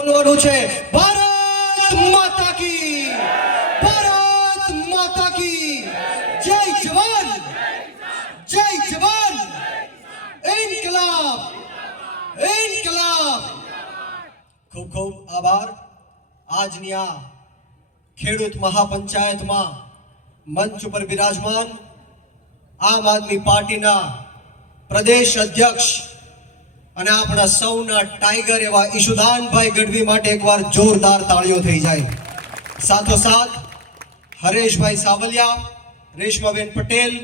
બોલવાનું છે. ભારત માતા કી. ભારત માતા કી. જય જવાન. જય જવાન. ઇન્કલાબ. ઇન્કલાબ. ખૂબ ખૂબ આભાર. આજની આ ખેડૂત મહાપંચાયતમાં મંચ ઉપર બિરાજમાન આમ આદમી પાર્ટીના પ્રદેશ અધ્યક્ષ અને આપણા સૌના ટાઈગર એવા ઈશુદાનભાઈ ગઢવી માટે એકવાર જોરદાર તાળીઓ થઈ જાય. સાથોસાથ, હરેશભાઈ સાવલિયા, રેશમાબેન પટેલ,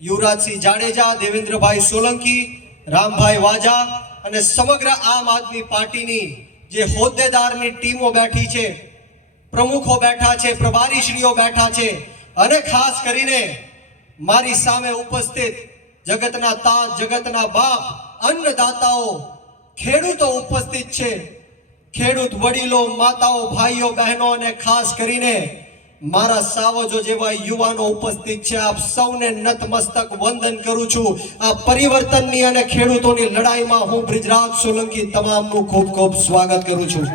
યુવરાજસિંહ જાડેજા, દેવેન્દ્રભાઈ સોલંકી, રામભાઈ વાજા અને સમગ્ર આમ આદમી પાર્ટીની જે હોદ્દેદારની ટીમો બેઠી છે, પ્રમુખો બેઠા છે, પ્રભારીશ્રીઓ બેઠા છે અને ખાસ કરીને મારી સામે ઉપસ્થિત જગતના તાજ જગતના બાપ અન્નદાતાઓ, ખેડૂતો ઉપસ્થિત છે. ખેડૂત વડીલો, માતાઓ, ભાઈઓ, બહેનો અને ખાસ કરીને મારા સાવજો જેવા યુવાનો ઉપસ્થિત છે. આપ સૌને નતમસ્તક વંદન કરું છું. આ પરિવર્તનની અને ખેડૂતોની લડાઈમાં હું બ્રિજરાજ સોલંકી તમામનું ખૂબ ખૂબ સ્વાગત કરું છું.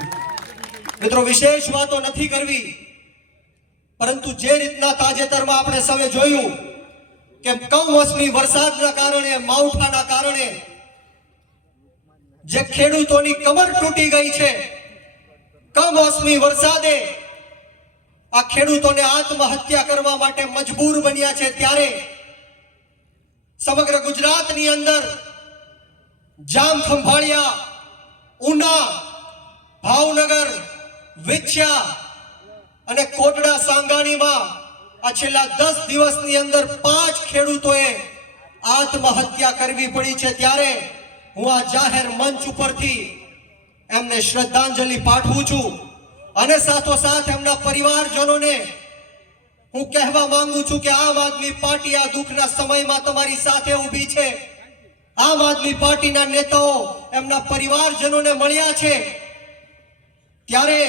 મિત્રો, વિશેષ વાતો નથી કરવી. પરંતુ જે રીતના તાજેતરમાં આપણે સૌએ જોયું કે કમોસમી વરસાદના કારણે, માવઠાના કારણે જે ખેડૂતોની કમર તૂટી ગઈ છે, કમોસમી વરસાદે આ ખેડૂતોને આત્મહત્યા કરવા માટે મજબૂર બન્યા છે ત્યારે સમગ્ર ગુજરાતની અંદર જામ ખંભાળિયા ઉના, ભાવનગર વિછ્યા અને કોટડા સાંગાણીમાં આ છેલ્લા દસ દિવસની અંદર પાંચ ખેડૂતોએ આત્મહત્યા કરવી પડી છે ત્યારે હું આ જાહેર મંચ ઉપરથી એમને શ્રદ્ધાંજલિ પાઠવું છું અને સાથોસાથ એમના પરિવારજનોને હું કહેવા માંગુ છું કે આમ આદમી પાર્ટી આ દુઃખના સમયમાં તમારી સાથે ઊભી છે. આમ આદમી પાર્ટીના નેતાઓ એમના પરિવારજનોને મળ્યા છે. ત્યારે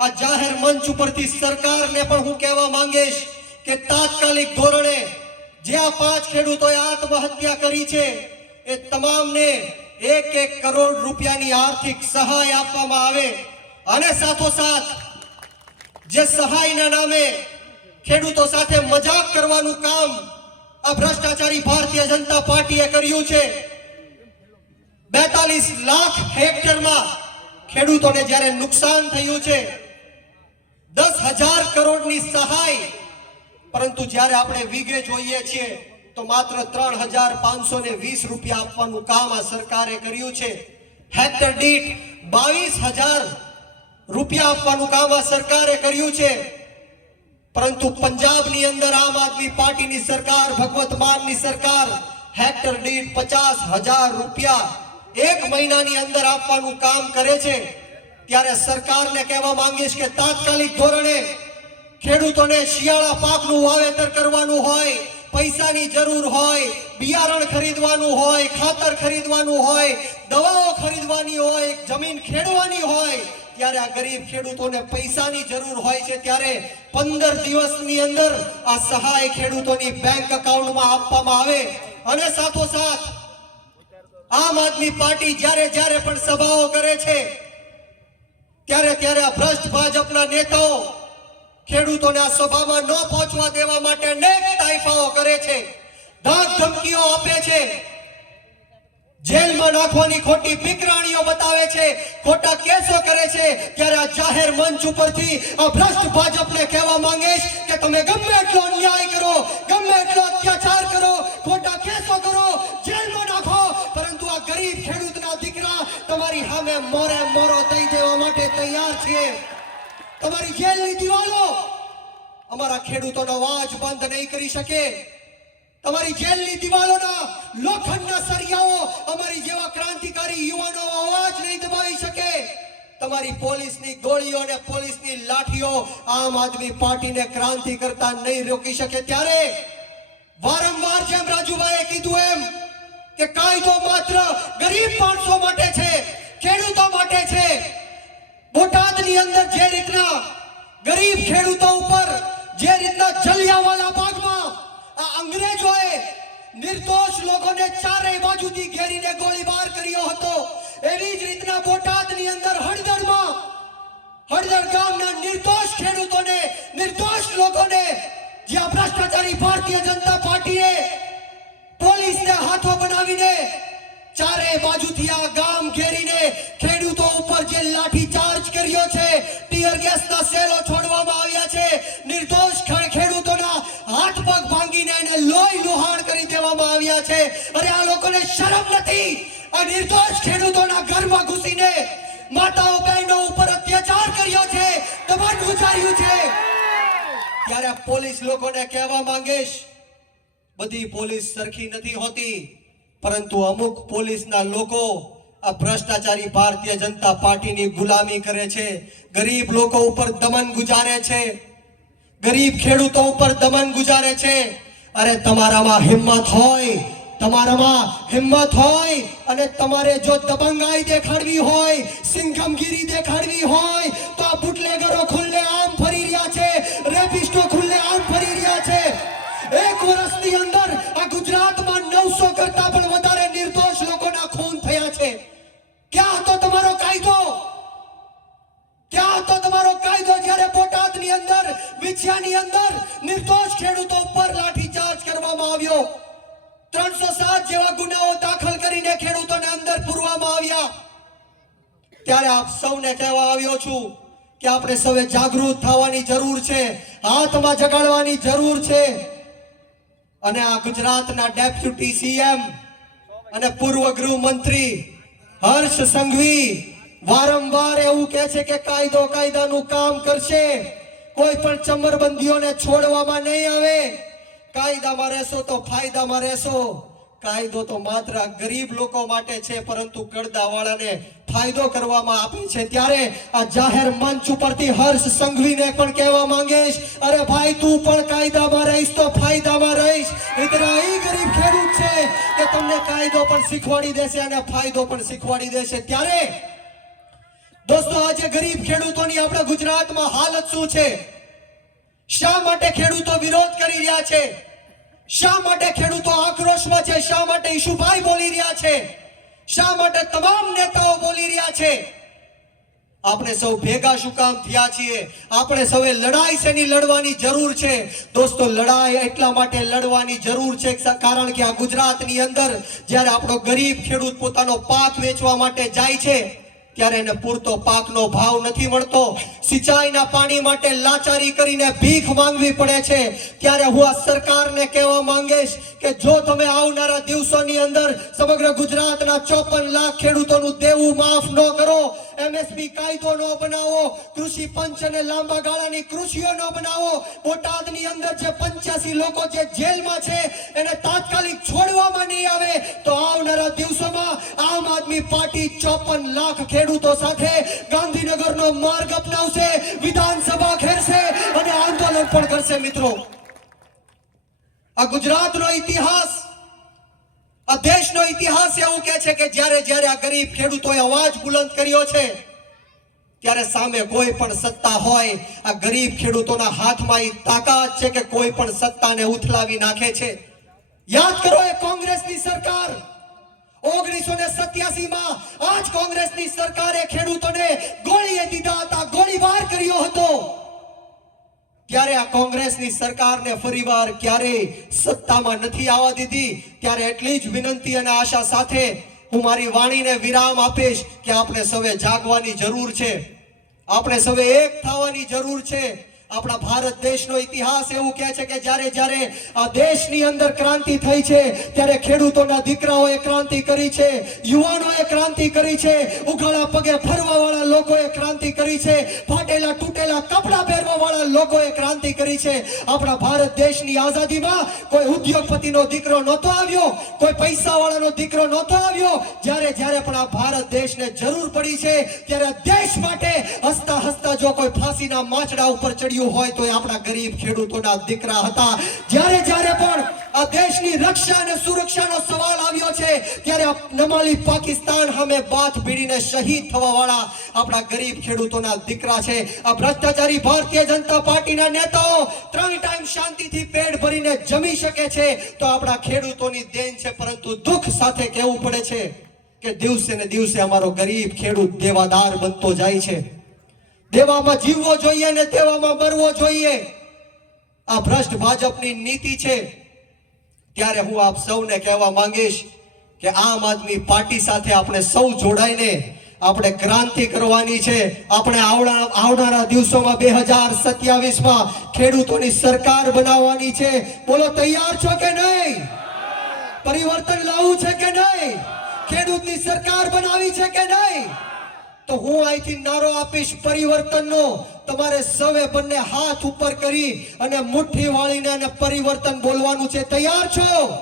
આ જાહેર મંચ ઉપરથી સરકારને પણ હું કહેવા માંગીશ કે તાત્કાલિક ધોરણે જે આ પાંચ ખેડૂતોએ આત્મહત્યા કરી છે એ તમામને એક એક કરોડ રૂપિયાની આર્થિક સહાય આપવામાં આવે અને સાથોસાથ જે સહાયના નામે ખેડૂતો સાથે મજાક કરવાનું કામ આ ભ્રષ્ટાચારી ભારતીય જનતા પાર્ટીએ કર્યું છે. બેતાલીસ લાખ હેક્ટરમાં ખેડૂતોને જ્યારે નુકસાન થયું છે, દસ હજાર કરોડની સહાય, પરંતુ જ્યારે આપણે વીઘે જોઈએ છીએ તો માત્ર ત્રણ હજાર પાંચસો ને વીસ રૂપિયા આપવાનું કામ આ સરકારે કર્યું છે. હેક્ટર દીઠ બાવીસ હજાર રૂપિયા આપવાનું કામ આ સરકારે કર્યું છે. પરંતુ પંજાબની અંદર આમ આદમી પાર્ટીની સરકાર, ભગવત માનની સરકાર હેક્ટર દીઠ પચાસ હજાર રૂપિયા એક મહિનાની અંદર આપવાનું કામ કરે છે. ત્યારે સરકારને કહેવા માંગીશ કે તાત્કાલિક ધોરણે ખેડૂતોને શિયાળા પાકનું વાવેતર કરવાનું હોય પૈસાની જરૂર હોય, બિયારણ ખરીદવાનું હોય, ખાતર ખરીદવાનું હોય, દવાઓ ખરીદવાની હોય, જમીન ખેડવાની હોય, ત્યારે આ ગરીબ ખેડૂતોને પૈસાની જરૂર હોય છે ત્યારે પંદર દિવસની અંદર આ સહાય ખેડૂતોની બેંક એકાઉન્ટમાં આપવામાં આવે. અને સાથોસાથ, આમ આદમી પાર્ટી જ્યારે જ્યારે પણ સભાઓ કરે છે, ત્યારે ત્યારે આ ભ્રષ્ટ ભાજપના નેતાઓ ખેડૂતોને આ સભામાં ન પહોંચવા દેવા માટે અનેક તાઇફાઓ કરે છે. ધાક ધમકીઓ આપે છે. જેલમાં નાખવાની ખોટી પીકરાણીઓ બતાવે છે. ખોટા કેસો કરે છે. ત્યારે આ જાહેર મંચ ઉપરથી આ ભ્રષ્ટ ભાજપને કહેવા માંગીશ કે તમે ગમે એટલો અન્યાય કરો, ગમે એટલો અત્યાચાર કરો, ખોટા કેસો કરો, જેલમાં નાખો. પરંતુ આ ગરીબ ખેડૂતના દીકરા તમારી સામે મોરે મોરો દઈ દેવા માટે તૈયાર છીએ. તમારી જેલની દિવાલો અમારા ખેડૂતોનો અવાજ બંધ નહીં કરી શકે. તમારી જેલની દિવાલોના લોખંડના સરિયાઓ અમારી જેવા ક્રાંતિકારી યુવાનો અવાજ નહીં દબાવી શકે. તમારી પોલીસની ગોળીઓ અને પોલીસની લાઠીઓ આમ આદમી પાર્ટીને ક્રાંતિ કરતા નહીં રોકી શકે. ત્યારે વારંવાર જેમ રાજુભાઈએ કીધું એમ કે કાયદો માત્ર ગરીબ માણસો ની અંદર જે રીતના ગરીબ ખેડૂતો ઉપર જે રીતના જલિયાવાલા બાગમાં આ અંગ્રેજોએ નિર્દોષ લોકોને ચારેય બાજુથી ઘેરીને ગોળીબાર કર્યો હતો, એવી જ રીતના બોટાદની અંદર હળદરમાં, હળદર ગામના નિર્દોષ ખેડૂતોને, નિર્દોષ લોકોને જે ભ્રષ્ટાચારી ભારતીય જનતા પાર્ટીએ પોલીસને હાથો બનાવીને ચારે બાજુથી આ ગામ ઘેરીને ખેડૂત લાઠી ચાર્જ કર્યો છે. ટીયર ગેસના સેલો છોડવામાં આવ્યા છે. નિર્દોષ ખેડૂતોના હાથ પગ ભાંગીને એને લોહી લુહાણ કરી દેવામાં આવ્યા છે. અરે આ લોકોને શરમ નથી. આ નિર્દોષ ખેડૂતોના ઘરમાં ઘૂસીને માતાઓ બહેનો ઉપર અત્યાચાર કર્યો છે. દબાણ ઉચાર્યું છે. ત્યારે પોલીસ લોકોને કહેવા માંગીશ, બધી પોલીસ સરખી નથી હોતી, પરંતુ અમુક પોલીસના લોકો આ ભ્રષ્ટાચારી ભારતીય જનતા પાર્ટીની ગુલામી કરે છે. ગરીબ લોકો ઉપર દમન ગુજારે છે. ગરીબ ખેડૂતો ઉપર દમન ગુજારે છે. અરે તમારામાં હિંમત હોય, તમારામાં હિંમત હોય અને તમારે જો દબંગાઈ દેખાડવી હોય સિંઘમગીરી દેખાડવી હોય, તો આ બુટલેગરો કરવામાં આવ્યો. ત્રણસો સાત જેવા ગુનાઓ દાખલ કરીને ખેડૂતોને અંદર પૂરવામાં આવ્યા. ત્યારે આપ સૌને કહેવા આવ્યો છું કે આપણે સૌએ જાગૃત થવાની જરૂર છે, હાથમાં જગાડવાની જરૂર છે. અને આ ગુજરાતના ડેપ્યુટી સીએમ અને પૂર્વ ગૃહમંત્રી હર્ષ સંઘવી વારંવાર એવું કહે છે કે કાયદો કાયદાનું કામ કરશે. કોઈ પણ ચમરબંધીઓને છોડવામાં નહીં આવે. કાયદામાં રહેશો તો ફાયદામાં રહેશો. કાયદો તો માત્ર ગરીબ લોકો માટે છે, પરંતુ કરદાવાળાને ફાયદો કરવામાં આપે છે. ત્યારે આ જાહેર મંચ ઉપરથી હર્ષ સંઘવીને પણ કહેવા માંગીશ, અરે ભાઈ, તું પણ કાયદામાં રહીશ તો ફાયદામાં રહીશ. ઇતના એ ગરીબ ખેડૂત છે કે તમને કાયદો પણ શીખવાડી દેશે અને ફાયદો પણ શીખવાડી દેશે. ત્યારે, દોસ્તો, આજે ગરીબ ખેડૂતોની આપણા ગુજરાતમાં હાલત શું છે? શા માટે ખેડૂતો વિરોધ કરી રહ્યા છે? શા માટે ખેડૂતો આક્રોશમાં છે? શા માટે ઈશુભાઈ બોલી રહ્યા છે? શા માટે તમામ નેતાઓ બોલી રહ્યા છે? આપણે સૌ ભેગા શું કામ થયા છીએ? આપણે સૌએ લડાઈ શેની લડવાની જરૂર છે? દોસ્તો, લડાઈ એટલા માટે લડવાની જરૂર છે કારણ કે આ ગુજરાતની અંદર જ્યારે આપણો ગરીબ ખેડૂત પોતાનો પાક વેચવા માટે જાય છે ત્યારે એને પૂરતો પાકનો ભાવ નથી મળતો. સિંચાઈના પાણી માટે લાચારી કરીને ભીખ માંગવી પડે છે. ત્યારે હું આ સરકારને કહેવા માંગીશ કે જો તમે આવનારા દિવસોની અંદર સમગ્ર ગુજરાતના ચોપન લાખ ખેડૂતોનું દેવું માફ ન કરો એમએસપી કાયદો ન બનાવો, કૃષિ પંચ અને લાંબા ગાળાની કૃષિઓ ન બનાવો, બોટાદની અંદર જે પંચ્યાસી લોકો જે જેલમાં છે, એને તાત્કાલિક છોડવામાં નહીં આવે, તો આવનારા દિવસોમાં આમ આદમી પાર્ટી ચોપન લાખ ખેડૂતો સાથે ગાંધીનગરનો માર્ગ અપનાવશે, વિધાનસભા ખેરશે અને આંદોલન પણ કરશે, મિત્રો. આ ગુજરાતનો ઇતિહાસ ઇતિહાસ એવું કે છે કે જ્યારે જ્યારે આ ગરીબ ખેડૂતોએ અવાજ બુલંદ કર્યો છે, ત્યારે સામે કોઈ પણ સત્તા હોય, આ ગરીબ ખેડૂતોના હાથમાં એ તાકાત છે કે કોઈ પણ સત્તાને ઉથલાવી નાખે છે. યાદ કરો એ કોંગ્રેસની સરકાર. ઓગણીસો ને સત્યાસી માં આજ કોંગ્રેસની સરકારે ખેડૂતોને ગોળીએ દીધા હતા, ગોળીબાર કર્યો હતો. ત્યારે આ કોંગ્રેસની સરકારને ફરીવાર ક્યારેય સત્તામાં નથી આવવા દીધી. ત્યારે એટલી જ વિનંતી અને આશા સાથે હું મારી વાણીને વિરામ આપીશ કે આપણે સૌએ જાગવાની જરૂર છે. આપણે સૌએ એક થવાની જરૂર છે. આપણા ભારત દેશનો ઇતિહાસ એવું કહે છે કે જ્યારે જ્યારે આ દેશની અંદર ક્રાંતિ થઈ છે, ત્યારે ખેડૂતોના દીકરાઓએ ક્રાંતિ કરી છે, યુવાનોએ ક્રાંતિ કરી છે, ઉઘાડા પગે ફરવાવાળા લોકોએ ક્રાંતિ કરી છે, ફાટેલા તૂટેલા કપડાં પહેરવાવાળા લોકોએ ક્રાંતિ કરી છે. આપણા ભારત દેશની આઝાદીમાં કોઈ ઉદ્યોગપતિનો દીકરો નહોતો આવ્યો, કોઈ પૈસા વાળાનો દીકરો નહોતો આવ્યો. જ્યારે જ્યારે પણ આ ભારત દેશને જરૂર પડી છે, ત્યારે દેશ માટે હસતા હસતા જો કોઈ ફાંસીના માછડા ઉપર ચડ્યું હોય તો આપણા ગરીબ ખેડૂતોના દીકરા હતા. જ્યારે જ્યારે પણ આ દેશની રક્ષા અને સુરક્ષાનો સવાલ આવ્યો છે, ત્યારે નમાલી પાકિસ્તાન સામે બાથ ભીડીને શહીદ થવા વાળા આપણા ગરીબ ખેડૂતોના દીકરા છે. આ ભ્રષ્ટાચારી ભારતીય જનતા પાર્ટીના નેતાઓ ત્રણ ટાઈમ શાંતિથી પેટ ભરીને જમી શકે છે, તો આપણા ખેડૂતોની દેન છે, પરંતુ દુઃખ સાથે કહેવું પડે છે કે દિવસે ને દિવસે અમારો ગરીબ ખેડૂત દેવાદાર બનતો જાય છે. દેવામાં જીવવો જોઈએ ને દેવામાં મરવો જોઈએ. આ ભ્રષ્ટ ભાજપની નીતિ છે. ત્યારે હું આપ સૌને કહેવા માંગીશ કે આમ આદમી પાર્ટી સાથે આપણે સૌ જોડાઈને આપણે ક્રાંતિ કરવાની છે. આપણે આવનારા દિવસોમાં બે હજાર સત્યાવીસમાં ખેડૂતોની સરકાર બનાવવાની છે. બોલો, તૈયાર છો કે નહીં? પરિવર્તન લાવવું છે કે નહીં? ખેડૂતની સરકાર બનાવી છે કે નહીં? તો હું અહીંથી નારો આપીશ પરિવર્તનનો. તમારે સવે બંને હાથ ઉપર કરી અને મુઠ્ઠી વાળીને અને પરિવર્તન બોલવાનું છે. તૈયાર છો?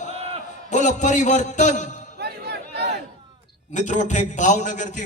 બોલો પરિવર્તન. મિત્રો ઠેક ભાવનગરથી